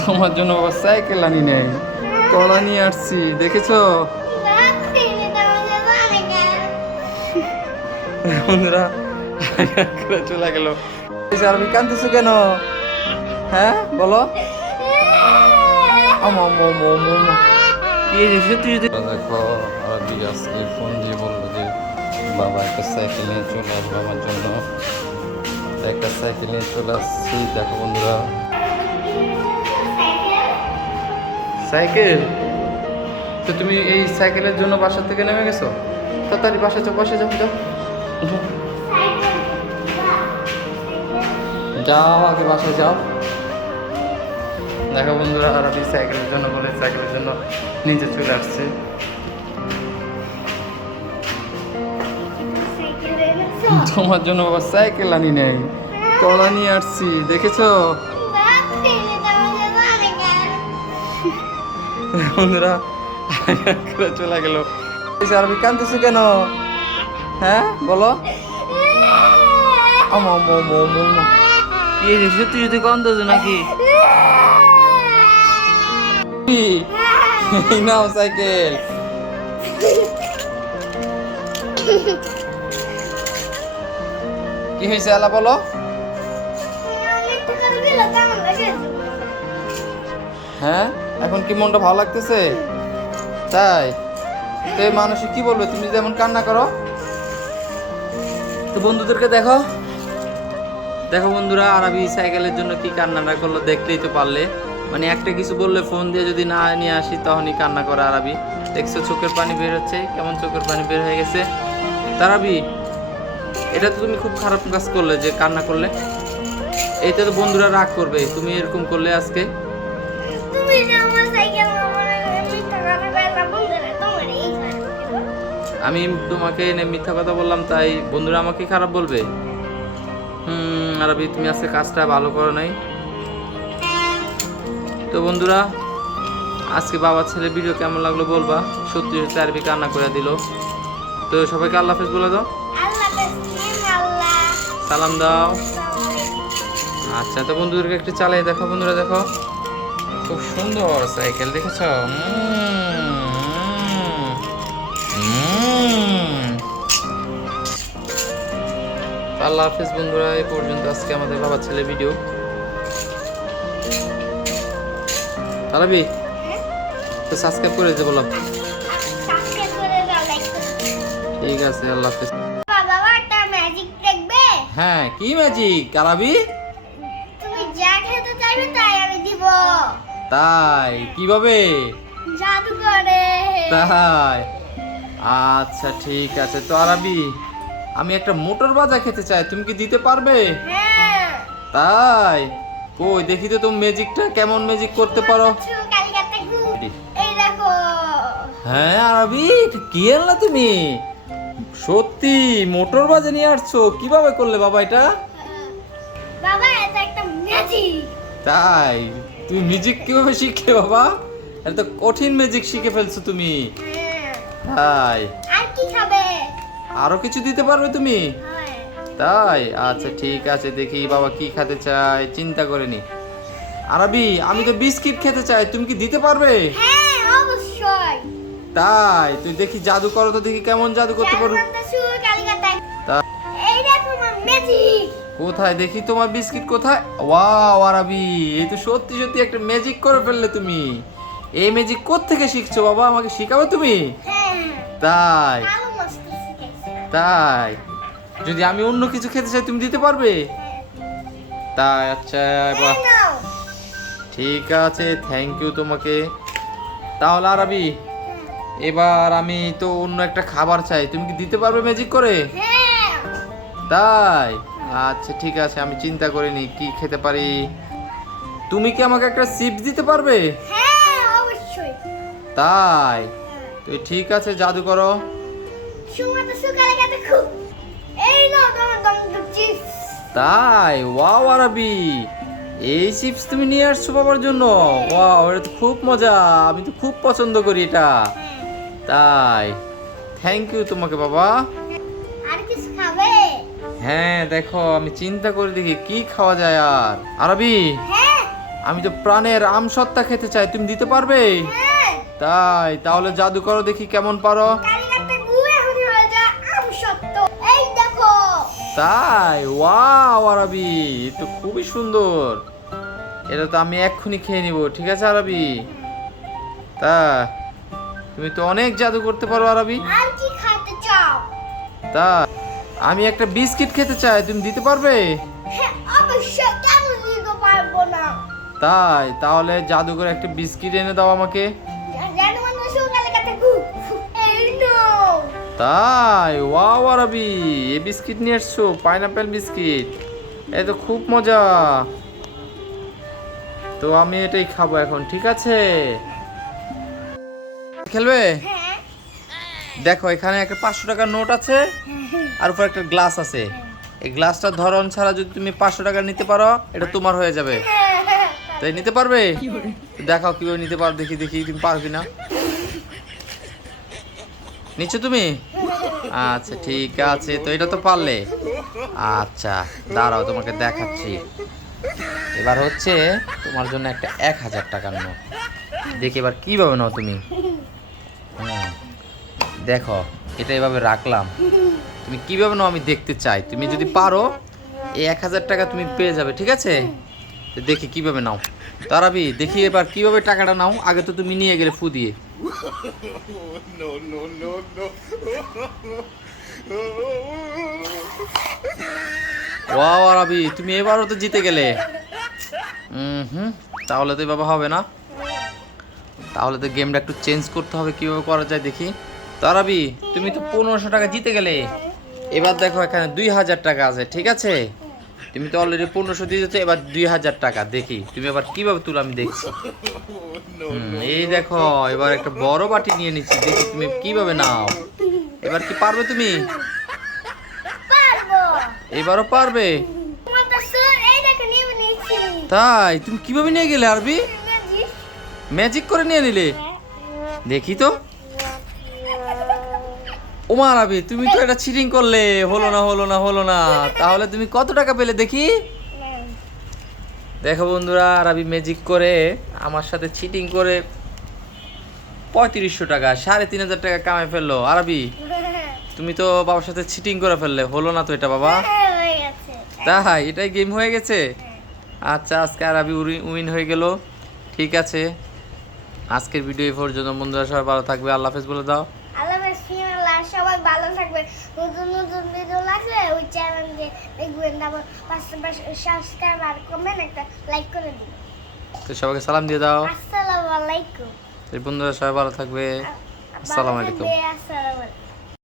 তোমার জন্য বাবা সাইকেল আনি নাই। কলা নিয়ে আসছি, দেখেছ? বন্ধুরা চলে গেল। আরবি কান্দতেছো কেন? হ্যাঁ বলো। আমা বাবা একটা সাইকেল নিয়ে আমার জন্য। একটা সাইকেল নিয়ে দেখো বন্ধুরা। সাইকেল? তো তুমি এই সাইকেলের জন্য বাসা থেকে নেমে গেছো? তাড়াতাড়ি বাসা যাও বাসা যাও যাও। যাও, আগে বাসায় যাও। দেখো বন্ধুরা, আর আমি সাইকেলের জন্য বলে সাইকেলের জন্য নিচে চলে আসছে। তোমার জন্য বাবা সাইকেল আনি নাই। কলা নিয়ে আসছি, দেখেছ? বন্ধুরা চলে গেল। আরবি কান্দতেছো কেন? হ্যাঁ বলো। সত্যি সত্যি কান্দতেছো নাকি? নাও সাইকেল। কি হয়েছে আলা, বলো। হ্যাঁ? এখন কি মনটা ভালো লাগতেছে? তাই? তো মানুষে কি বলবে? তুমি যেমন কান্না করো। তো বন্ধুদেরকে দেখো। দেখো বন্ধুরা, আরবি সাইকেলের জন্য কি কান্নাটা করল দেখতেই তো পারলে। মানে একটা কিছু বললে, ফোন দিয়ে যদি না নিয়ে আসি, তখনই কান্না করে আরবি। দেখছ, চোখের পানি বের হচ্ছে। কেমন চোখের পানি বের হয়ে গেছে? তারাবি এটা তো তুমি খুব খারাপ কাজ করলে যে কান্না করলে। এইটা তো বন্ধুরা রাগ করবে। তুমি এরকম করলে আজকে। আমি তোমাকে মিথ্যা কথা বললাম তাই বন্ধুরা আমাকে খারাপ বলবে? হুম আরবি তুমি আজকে কাজটা ভালো করো নাই। তো বন্ধুরা আজকে বাবা ছেলে ভিডিও কেমন লাগল বলবা? সত্যি সত্যি আরবি কান্না করে দিল। তো সবাইকে আল্লাহ হাফেজ বলে দাও। সালাম দাও। আচ্ছা তো বন্ধুদেরকে একটু চালিয়ে দেখো বন্ধুরা দেখো। খুব সুন্দর সাইকেল দেখেছ? আল্লাহ হাফিজ বন্ধুরা এই পর্যন্ত আজকে আমাদের বাবা ছেলে ভিডিও তালাবি? তো সাবস্ক্রাইব করে দিতে বললাম। সাবস্ক্রাইব করে দাও লাইক করে ঠিক আছে আল্লাহ হাফিজ। বাবা ম্যাজিক দেখবে হ্যাঁ কি ম্যাজিক কারাবি তুমি যা খেতে চাইবে তাই আমি দিব তাই কীভাবে? জাদু করে তাই। আচ্ছা ঠিক আছে। তো আরবি আমি একটা মোটর বাজা খেতে চাই তুমি কি দিতে পারবে? হ্যাঁ। তাই? কই দেখি তো তুমি ম্যাজিকটা কেমন ম্যাজিক করতে পারো? হ্যাঁ আরবি কি আনলা তুমি? সত্যি মোটর বাজে নিয়ে আসছো? কীভাবে করলে বাবা এটা? বাবা এটা একটা ম্যাজিক তাই? তুমি ম্যাজিক কীভাবে শিখলে বাবা? এটা তো কঠিন ম্যাজিক শিখে ফেলছো তুমি। হ্যাঁ। তাই? আর কি খাবে? আরও কিছু দিতে পারবে তুমি? তাই? আচ্ছা ঠিক আছে দেখি বাবা কি খেতে চায় চিন্তা করে নি। আরবি আমি তো বিস্কিট খেতে চাই তুমি কি দিতে পারবে? হ্যাঁ অবশ্যই। তাই? তুই দেখি জাদু করো তো দেখি কেমন জাদু করতে পারো। কোথায়? দেখি তোমার বিস্কিট কোথায়? ওয়াও আরবি এই তো সত্যি সত্যি একটা ম্যাজিক করে ফেললে তুমি। এই ম্যাজিক থেকে শিখছো বাবা? আমাকে শিখাবে তুমি? হ্যাঁ তাই। আরও তাই। যদি আমি অন্য কিছু খেতে চাই তুমি দিতে পারবে? তাই আচ্ছা ঠিক আছে থ্যাংক ইউ তোমাকে। তাহলে আরবি এবার আমি তো অন্য একটা খাবার চাই। তুমি কি দিতে পারবে ম্যাজিক করে? তাই আচ্ছা ঠিক আছে আমি চিন্তা করিনি কি খেতে পারি। তুমি কি আমাকে একটা চিপস দিতে পারবে? হ্যাঁ অবশ্যই। তাই। হ্যাঁ। তুই ঠিক আছে জাদু করো। তাই ওয়াও আরবি। এই চিপস তুমি নিয়ে আসছো বাবার জন্য? ওয়াও এটা তো খুব মজা। আমি তো খুব পছন্দ করি এটা। তাই থ্যাংক ইউ তোমাকে বাবা। আর কিছু খাবে? হ্যাঁ দেখো আমি চিন্তা করে দেখি কি খাওয়া যায় আর। আরবি হ্যাঁ। আমি তো প্রাণের আম সত্তা খেতে চাই তুমি দিতে পারবে? হ্যাঁ। তাই তাহলে জাদু করো দেখি কেমন পারো। তাই ওয়াও আরবি তো খুবই সুন্দর। এটা তো আমি এক্ষুনি খেয়ে নিব ঠিক আছে আরবি? তা তুমি তো অনেক জাদু করতে পারো আরবি। তা আমি একটা বিস্কিট খেতে চাই তুমি দিতে পারবে? হ্যাঁ তাই তাহলে জাদু করে একটা বিস্কিট এনে দাও আমাকে। তাই ওয়াও আরবি এই বিস্কিট নিয়ে এসছো পাইনাপেল বিস্কিট এ তো খুব মজা। তো আমি এটাই খাব এখন ঠিক আছে? খেলবে? দেখো এখানে একটা পাঁচশো টাকার নোট আছে আর উপর একটা গ্লাস আছে। এই গ্লাসটার ধরন ছাড়া যদি তুমি পাঁচশো টাকা নিতে পারো এটা তোমার হয়ে যাবে। তাই নিতে পারবে? দেখাও কীভাবে নিতে পারো দেখি দেখি তুমি পারো না নিচ্ছ তুমি? আচ্ছা ঠিক আছে তো এটা তো পারলে। আচ্ছা দাঁড়াও তোমাকে দেখাচ্ছি। এবার হচ্ছে তোমার জন্য একটা এক হাজার টাকার নোট দেখি এবার কীভাবে নাও তুমি। হুম, দেখো এটা এভাবে রাখলাম। তুমি কীভাবে নাও আমি দেখতে চাই। তুমি যদি পারো এই এক হাজার টাকা তুমি পেয়ে যাবে ঠিক আছে? দেখি কীভাবে নাও। তারাবি দেখি এবার কীভাবে টাকাটা নাও আগে তো তুমি নিয়ে গেলে ফু দিয়ে। ওয়াও আরাবি তুমি এবারও তো জিতে গেলে। হুম হুম তাহলে তো এভাবে হবে না। তাহলে তো গেমটা একটু চেঞ্জ করতে হবে কীভাবে করা যায় দেখি। তারাবি তুমি তো পনেরোশো টাকা জিতে গেলে। এবার দেখো এখানে দুই হাজার টাকা আছে ঠিক আছে? তুমি তো অলরেডি পনেরোশো দিয়ে দিতে এবার দুই হাজার টাকা দেখি। তুমি এবার কীভাবে তুলো আমি দেখছি? এই দেখো এবার একটা বড় বাটি নিয়ে নিচ্ছি দেখি তুমি কীভাবে নাও। এবার কি পারবে তুমি? এবারও পারবে? তোমার তো স্যার এই দেখো নিয়ে নিয়েছি। তাই তুমি কীভাবে নিয়ে গেলে আরবি? ম্যাজিক করে নিয়ে নিলে? দেখি তো। ওমার আবি তুমি তো এটা চিটিং করলে, হলো না হলো না হলো না। তাহলে তুমি কত টাকা পেলে দেখি? দেখো বন্ধুরা আরবি ম্যাজিক করে আমার সাথে চিটিং করে পঁয়ত্রিশশো টাকা, সাড়ে তিন হাজার টাকা কামাই ফেলল। আরবি তুমি তো বাবার সাথে চিটিং করে ফেললে, হলো না তো এটা বাবা? তাই, এটাই গেম হয়ে গেছে? আচ্ছা আজকে আরবি উইন হয়ে গেল। ঠিক আছে। আজকের ভিডিও এই পর্যন্ত, বন্ধুরা, সবাই ভালো থাকবে। আল্লাহ হাফেজ বলে দাও। সবাই ভালো থাকবে। নতুন নতুন ভিডিও লাগলে ওই চ্যানেলকে দেখবেন। তারপর পাশে পাশে সাবস্ক্রাইব আর কমেন্ট একটা লাইক করে দিন তো সবাইকে সালাম দিয়ে দাও। আসসালামু আলাইকুম। এই বন্ধুরা সবাই ভালো থাকবে। আসসালামু আলাইকুম। আসসালামু আলাইকুম।